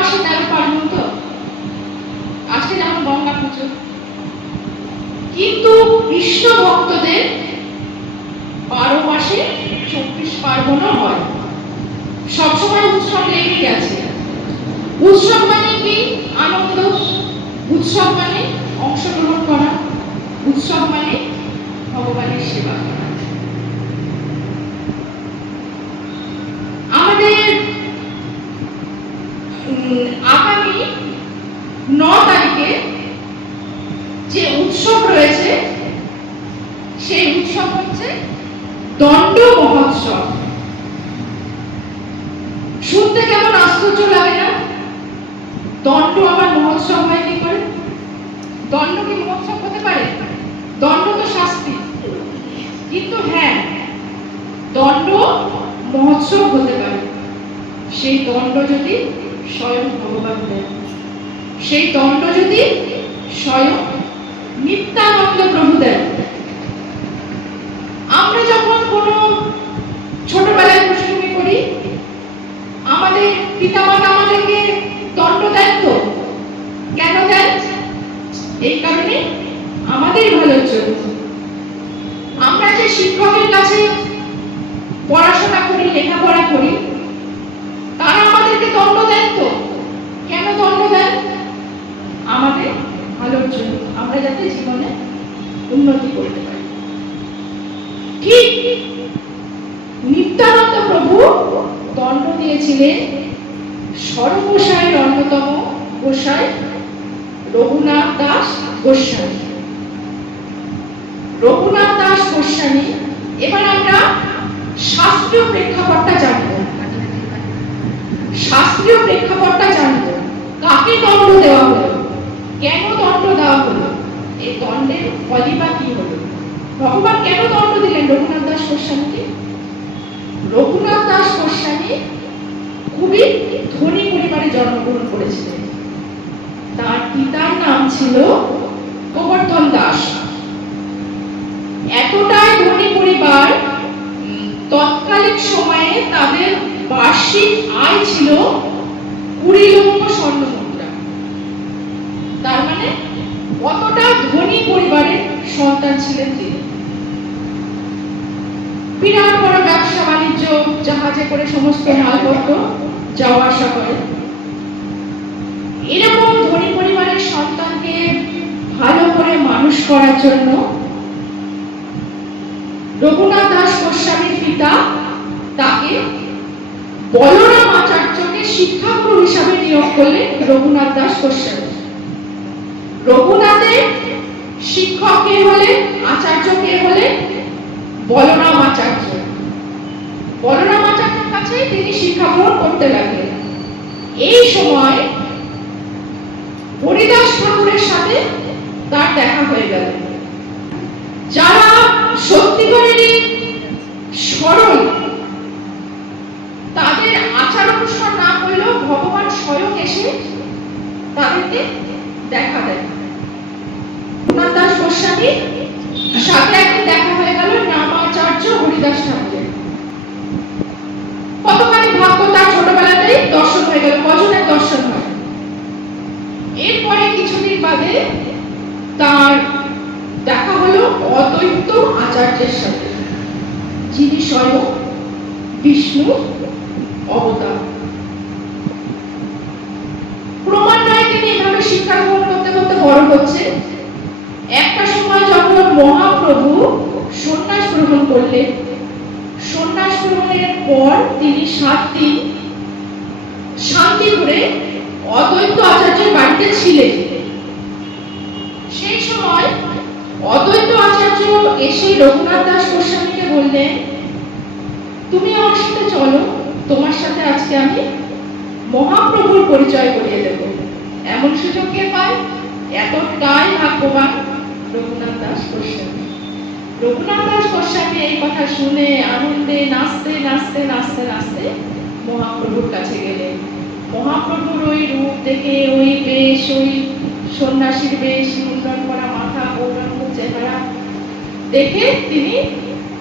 মাসে তেরো পার্বণ তো আজকে যেমন গঙ্গা পুজো। কিন্তু কৃষ্ণ ভক্তদের বারো মাসে চব্বিশ পার্বণও হয়। সবসময় উৎসব লেগে গেছে উৎসব মানে কি? আনন্দ। উৎসব মানে অংশগ্রহণ করা। উৎসব মানে ভগবানের সেবা করা আমাদের উম, আগামী ন তারিখে যে উৎসব রয়েছে সেই উৎসব হচ্ছে দণ্ড মহোৎসব শুনতে কেমন আশ্চর্য লাগে না দণ্ড আবার মহোৎসব হয় কি করে দণ্ড কি মহোৎসব হতে পারে দণ্ড তো শাস্তি কিন্তু হ্যাঁ দণ্ড মহোৎসব হতে পারে। সেই দণ্ড যদি স্বয়ং ভগবান দেন, সেই দণ্ড যদি স্বয়ং নিত্যানন্দ প্রভু দেন, আমরা যখন কোনো ছোটবেলায় দুষ্টুমি করি, আমাদের পিতামাতা আমাদেরকে দণ্ড দেন তো? কেন দেন? এই কারণে আমাদের ভালোর জন্য আমরা যে শিক্ষকের পড়াশোনা করি, লেখাপড়া করি। তারা আমাদেরকে দণ্ড দেন তো। কেন দণ্ড দেন? আমাদের ভালোর জন্য। আমরা যাতে জীবনে উন্নতি করতে পারি। ঠিক নিত্যানন্দ প্রভু দণ্ড দিয়েছিলেন সর্বসায়ের অন্যতম গোসাই রঘুনাথ দাস গোস্বামী। রঘুনাথ দাস গোস্বামী। এবার আমরা শাস্ত্রীয় প্রেক্ষাপটটা জানব। শাস্ত্রীয় প্রেক্ষাপটটা জানব। কাকে দণ্ড দেওয়া হলো? কেন দণ্ড দেওয়া হলো? এই দণ্ডের ফলই বা কি হলো? ভগবান কেন দণ্ড দিলেন রঘুনাথ দাস গোস্বামীকে? রঘুনাথ দাস গোস্বামী খুবই ধনী পরিবারে জন্মগ্রহণ করেছিলেন। তার পিতার নাম ছিল গোবর্ধন দাস। এতটাই ধনী পরিবার তৎকালীন সময়ে তাদের বার্ষিক আয় ছিল কুড়ি লক্ষ স্বর্ণ মুদ্রা। তার মানে কতটা ধনী পরিবারের সন্তান ছিলেন তিনি। বিরাট বড় ব্যবসা, বাণিজ্য, জাহাজে করে সমস্ত মালপত্র যাওয়া আসা করে। এরকম ধনী পরিবারের সন্তানকে ভালো করে মানুষ করার জন্য রঘুনাথ দাস গোস্বামীর পিতা তাকে বলরাম আচার্যকে শিক্ষাগুরু হিসাবে নিয়োগ করলেন রঘুনাথ দাস গোস্বামী। রঘুনাথের শিক্ষক কে হলেন? আচার্য কে হলেন? বলরাম আচার্য বলরাম আচার্যের কাছে তিনি শিক্ষা গ্রহণ করতে লাগলেন। এই সময় হরিদাস ঠাকুরের সাথে তার দেখা হয়ে গেল। যারা সত্যিকারেরই সরল তাদের আচার অনুষ্ঠান না করলেও ভগবান স্বয়ং এসে তাদেরকে দেখা দেয়। দাস গোস্বামী, সাথে একদিন দেখা হয়ে গেল হরিদাস ঠাকুরের। কতখানি ভাগ্য তার ছোটবেলাতেই দর্শন হয়ে গেল, কজনের দর্শন হয়? এরপরে কিছুদিন বাদে তার দেখা হলো অদ্বৈত আচার্যের সাথে। যিনি স্বয়ং বিষ্ণু অবতার। ক্রমান্বয়ে তিনি এভাবে শিক্ষা গ্রহণ করতে করতে বড় হচ্ছে। একটা সময় যখন মহাপ্রভু সন্ন্যাস গ্রহণ করলেন, সন্ন্যাস গ্রহণের পর তিনি সাত দিন শান্তিপুরে অদ্বৈত আচার্যের বাড়িতে ছিলেন। তুমি আমার সাথে চলো, তোমার সাথে আজকে আমি মহাপ্রভুর পরিচয় করিয়ে দেব। এমন সুযোগ কে পায়? এত এতটাই ভাগ্যবান রঘুনাথ দাস গোস্বামী। রঘুনাথ দাস গোস্বামী এই কথা শুনে আনন্দে নাচতে নাচতে নাচতে নাচতে মহাপ্রভুর কাছে গেলেন। মহাপ্রভুর ওই রূপ দেখে ওই বেশ, ওই সন্ন্যাসীর বেশ মুন্ডন করা মাথা, গৌরাঙ্গ চেহারা দেখে তিনি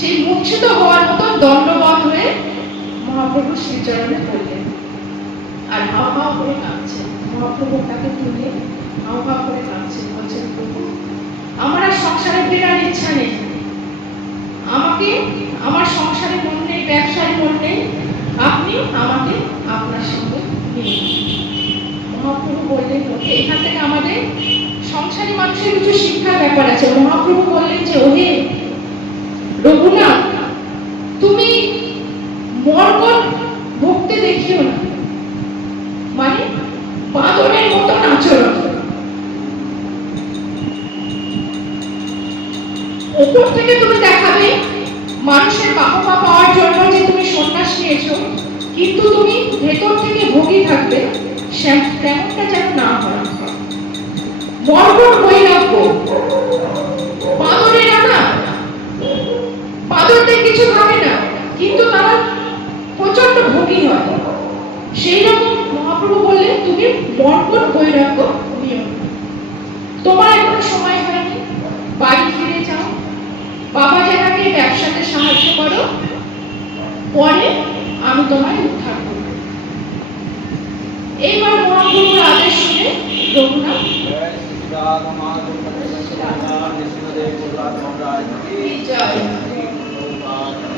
সেই মূর্ছিত হওয়ার মতো দণ্ডবত হয়ে মহাপ্রভুর শ্রীচরণে পড়লেন। আর হাও হাও করে কাঁদছেন। মহাপ্রভু তাকে তুলে হাও হাও করে কাঁদছেন। বলছেন, প্রভু, আমার আর সংসারে ফেরার ইচ্ছা নেই। আমাকে, আমার সংসারে মন নেই, ব্যবসায় মন নেই। আপনি আমাকে আপনার সঙ্গে নিয়ে। মহাপ্রভু বললেন, ওকে, এখান থেকে আমাদের সংসারী মানুষের কিছু শিক্ষার ব্যাপার আছে। মহাপ্রভু বললেন যে, ওহে রঘুনাথ তুমি মর্মন ভক্তি দেখিও না। মানে বাদরের মতন আচরণ ওপর থেকে তুমি দেখাবে মানুষের বাহবা পাওয়ার জন্য যে তুমি সন্ন্যাস নিয়েছো, কিন্তু তুমি ভেতর থেকে ভোগী থাকবে তেমনটা যেন না হয়। মর্মন বৈরাগ্য। বাদরেরা না কিছু ভাবে না কিন্তু তারা প্রচণ্ড ভোগী হয়। সেই রকম মহাপ্রভু বললেন তুমি মর্মন বৈরাগ্য নিও না। তোমার এখনও সময় হয়নি। বাড়ি ফিরে যাও। বাবা জেনাকে ব্যবসাতে সাহায্য করো পরে আমি তোমায় উদ্ধার করব। এইবার মহাপ্রভুর আদেশ শুনে রঘুনাথ কি জয়।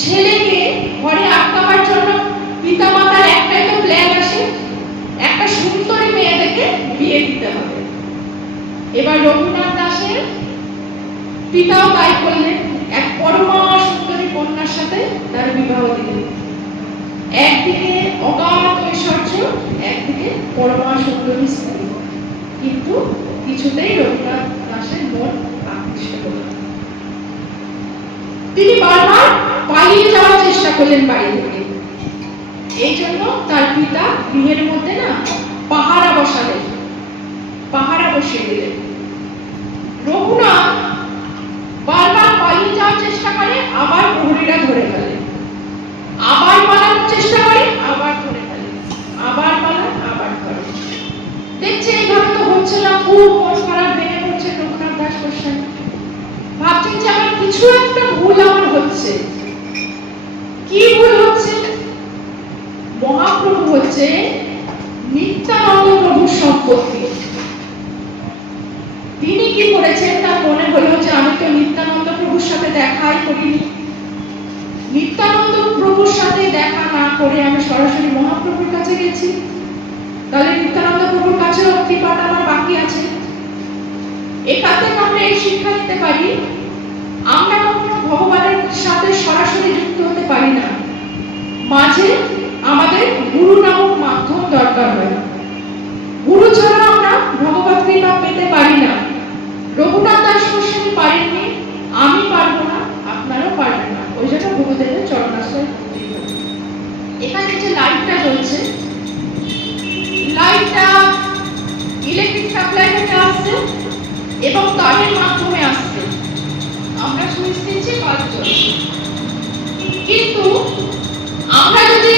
ছেলেকে সুন্দরী এবার রঘুনাথ দাসের পিতাও তাই করলেন, এক পরমা সুন্দরী কন্যার সাথে তার বিবাহ দিলেন। একদিকে অগাধ ঐশ্বর্য, একদিকে পরমা সুন্দরী স্ত্রী। কিন্তু কিছুতেই রঘুনাথ দাসের মন আকৃষ্ট হল। তিনি বারবার পালিয়ে যাওয়ার চেষ্টা করলেন বাড়ি থেকে। এই জন্য তার পিতা গৃহের মধ্যে না পাহারা বসালেন। পাহারা বসিয়ে দিলেন। রঘুনাথ বারবার পালিয়ে যাওয়ার চেষ্টা করে আবার প্রহরীরা ধরে ফেলে আবার পালানোর চেষ্টা করে আবার ধরে ফেলে আবার পালান আবার ধরে দেখছে এইভাবে তো হচ্ছে না খুব মন খারাপ ভেঙে পড়ছে রঘুনাথ দাস গোস্বামী ভাবছেন যে আমার কিছু একটা ভুল আমার হচ্ছে কি ভুল হচ্ছে মহাপ্রভু হচ্ছে নিত্যানন্দ প্রভুর সম্পত্তি তিনি কি করেছেন তার মনে হলো যে আমি তো নিত্যানন্দ প্রভুর সাথে দেখাই করিনি নিত্যানন্দ প্রভুর সাথে দেখা না করে আমি সরাসরি মহাপ্রভুর কাছে গেছি। তাহলে নিত্যানন্দ প্রভুর কাছেও কৃপাটা আমার বাকি আছে। এখান থেকে আমরা এই শিক্ষা নিতে পারি? আমরা ভগবানের সাথে সরাসরি যুক্ত হতে পারি না। মাঝে আমাদের গুরু নামক মাধ্যম দরকার হয়। গুরু ছাড়া আমরা ভগবত কৃপা পেতে পারি না। রঘুনাথ দাস গোস্বামী পারেননি। কিন্তু আমরা যদি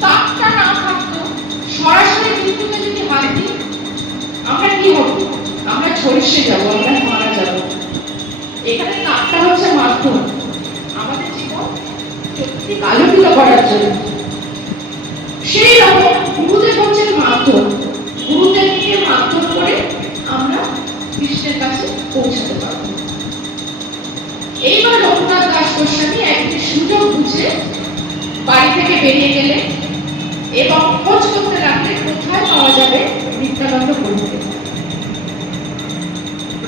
তাপটা না থাকতো, সরাসরি বিদ্যুতে যদি হাত দিই, আমরা কি হব আমরা ঝলসে যাব, আমরা মারা যাব। এখানে তাপটা হচ্ছে মাধ্যম। আমাদের জীবন সত্যি আলোকিত করার জন্য। সেই রকম গুরুদেব হচ্ছেন মাধ্যম। গুরুদেবকে মাধ্যম করে আমরা কৃষ্ণের কাছে পৌঁছাতে পারব। এইবার রঘুনাথ দাস গোস্বামী একটি সুযোগ বুঝে বাড়ি থেকে বেরিয়ে গেলেন এবং খোঁজ করতে লাগলেন, কোথায় পাওয়া যাবে নিত্যানন্দ প্রভুকে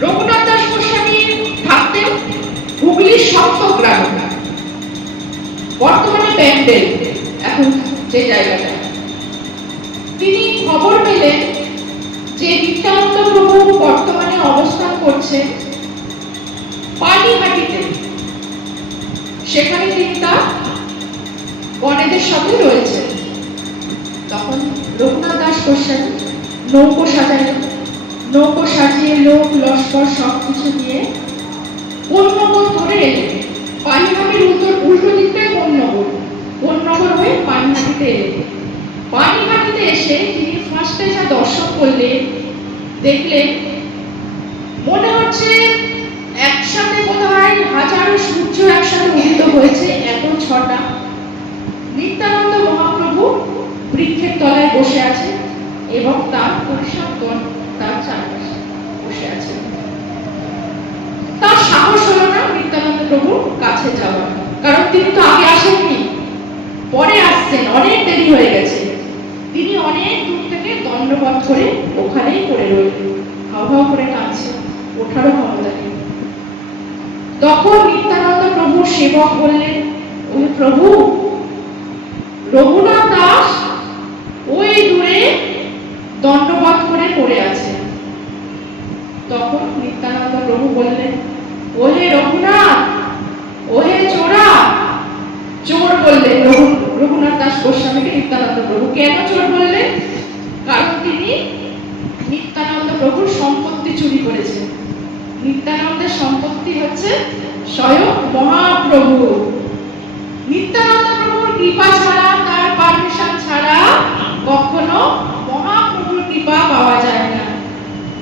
রঘুনাথ দাস গোস্বামী থাকতেন হুগলির সপ্তগ্রাম বর্তমানে ব্যান্ডেল, এখন যে জায়গাটা। তিনি খবর পেলেন যে নিত্যানন্দ প্রভু বর্তমানে অবস্থান করছেন পানিহাটিতে সেখানে তিনি তার গণেশ এদের সাথে রয়েছে তখন রঘুনাথ দাস গোস্বামী নৌকো সাজাইল নৌকো সাজিয়ে লোক, লস্কর সব কিছু নিয়ে কোন্নগর ধরে এলেন। পানিহাটির উল্টো উল্টো দিকটায় কোন্নগর কোন্নগর হয়ে পানিহাটিতে এলেন। পানিহাটিতে এসে তিনি ফার্স্টে যা দর্শন করলেন, দেখলেন, মনে হচ্ছে একসাথে বোধহয় হাজারো সূর্য একসাথে উদিত হয়েছে এত ছটা। নিত্যানন্দ মহাপ্রভু বৃক্ষের তলায় বসে আছে এবং তার পরিষদ গণ তার চারপাশে বসে আছে তার সাহস হলো না নিত্যানন্দ প্রভুর কাছে যাওয়ার কারণ তিনি তো আগে আসেননি। পরে আসছেন, অনেক দেরি হয়ে গেছে। তিনি অনেক দূর থেকে দণ্ডবধ করে ওখানেই পড়ে রইলেন। হাউ করে কাঁদছে, ওঠারও ক্ষমতা নেই। তখন নিত্যানন্দ প্রভু সেবক বললেন ওই প্রভু, রঘুনাথ দাস ওই দূরে দণ্ডপাত করে পড়ে আছে তখন নিত্যানন্দ প্রভু বললেন ওহে রঘুনাথ ওহে চোরা চোর বললেন রঘু রঘুনাথ দাস গোস্বামীকে নিত্যানন্দ প্রভু কেন চোর বললেন কারণ তিনি নিত্যানন্দ প্রভুর সম্পত্তি চুরি করেছেন নিত্যানন্দের সম্পত্তি হচ্ছে স্বয়ং মহাপ্রভু নিত্যানন্দ প্রভুর কৃপা ছাড়া তার পারমিশন ছাড়া কখনো মহাপ্রভুর কৃপা পাওয়া যায় না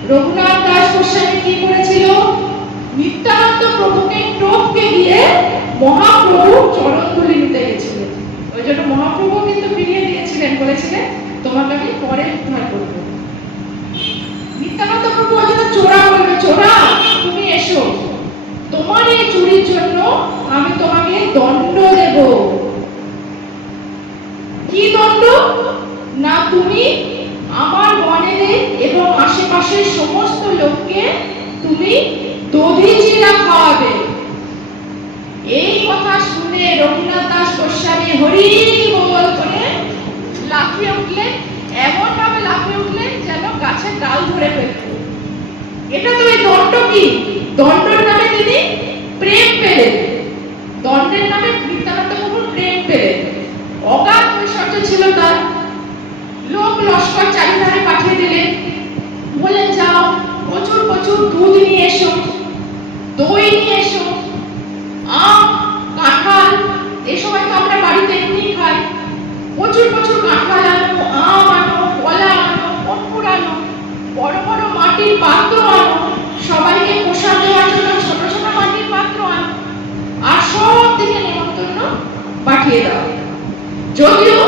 রঘুনাথ দাস গোস্বামী কি করেছিল নিত্যানন্দ প্রভুকে টপকে গিয়ে মহাপ্রভু চরণ ধুলি নিতে গেছিলেন। ওই জন্য মহাপ্রভু কিন্তু ফিরিয়ে দিয়েছিলেন, বলেছিলেন, তোমাকে আমি পরে উদ্ধার করব। নিত্যানন্দ প্রভু ওই চোরা বলবে চোরা, তুমি এসো। তোমার এই চুরির জন্য আমি তোমাকে দণ্ড দেব। কি দণ্ড? না তুমি আমার বনেরে এবং আশেপাশের সমস্ত লোককে তুমি দধি চিরা খাওয়াবে। এই কথা শুনে রঘুনাথ দাস গোস্বামী হরি বল করে লাফিয়ে উঠলেন এমন ভাবে লাফিয়ে উঠলেন যেন গাছের ডাল ধরে ফেলত এটা তো এই দণ্ড কি? দণ্ডের নামে তিনি প্রেম পেলেন পাঠিয়ে দাও। যদিও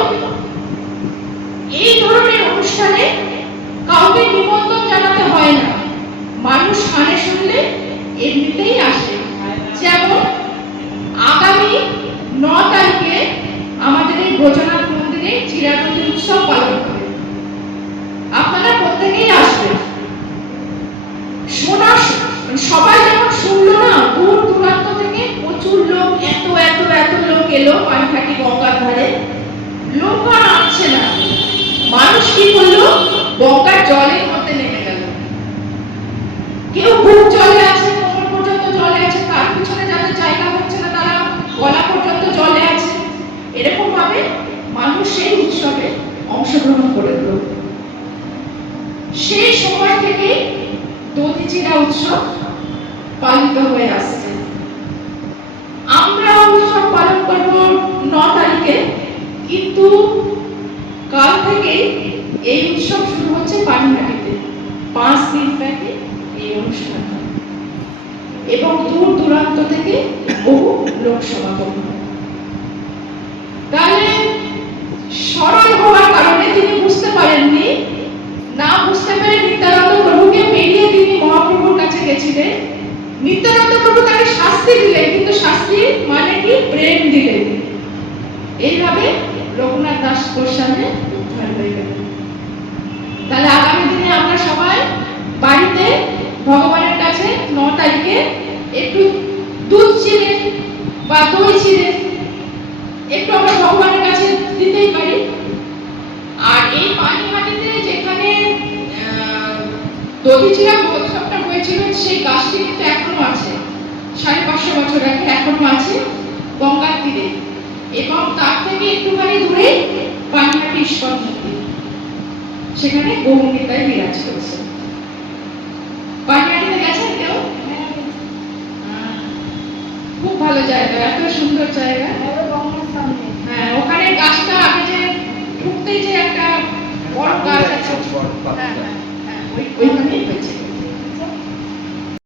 এই ধরনের অনুষ্ঠানে কাউকে নিমন্ত্রণ জানাতে হয় না মানুষ কানে শুনলে এমনিতেই আসে যেমন আগামী ন তারিখে আমাদের এই ব্রজনাথ মন্দিরে চিরানন্দী উৎসব পালন হবে আপনারা প্রত্যেকেই আসবেন শোনা সবাই যখন শুনলো না দূর দূরান্ত থেকে প্রচুর লোক এত এত এত লোক ধারে? লোক না। মানুষ কি করল জলের মধ্যে নেমে গেল। কেউ জলে আছে কোমর পর্যন্ত জলে আছে, তার পিছনে যাদের জায়গা হচ্ছে না, তারা গলা পর্যন্ত জলে আছে। এরকম ভাবে মানুষ সেই উৎসবে অংশগ্রহণ করে সেই সময় থেকে দধিচিরা উৎসব পালিত হয়ে আসছে আমরা উৎসব পালন করব ন তারিখে কিন্তু কাল থেকে এই উৎসব শুরু হচ্ছে পানিহাটিতে পাঁচ দিন ব্যাপী এই অনুষ্ঠান এবং দূর দূরান্ত থেকে বহু লোক সমাগম। তাহলে সরল হওয়ার কারণে তিনি বুঝতে পারেননি, না বুঝতে পেরে নিত্যানন্দ প্রভুকে পেরিয়ে তিনি মহাপ্রভুর কাছে গেছিলেন। নিত্যানন্দ প্রভু তাকে শাস্তি দিলেন কিন্তু শাস্তি মানে কি প্রেম দিলেন এইভাবে রঘুনাথ দাস গোস্বামী উদ্ধার হয়ে গেল তাহলে আগামী দিনে আমরা সবাই বাড়িতে ভগবানের কাছে ন তারিখে একটু দুধ চিড়ে বা দই চিড়ে একটু আমরা ভগবানের কাছে দিতেই পারি আর এই পানি মাটিতে যেখানে দধিচিরা উৎসবটা হয়েছিল সেই গাছটি কিন্তু এখনও আছে সাড়ে পাঁচশো বছর আগে এখনও আছে গঙ্গার তীরে। এবং তার থেকে একটুখানি দূরে পানিহাটি ইস্কন মন্দির। সেখানে গৌরীতায় বিরাজ করেছে পানিহাটিতে গেছেন কেউ? খুব ভালো জায়গা এত সুন্দর জায়গা। হ্যাঁ ওখানে গাছটা আগে যে ঢুকতেই যে একটা বড় গাছ আছে। হ্যাঁ হ্যাঁ হ্যাঁ ওই ওইখানেই হয়েছে।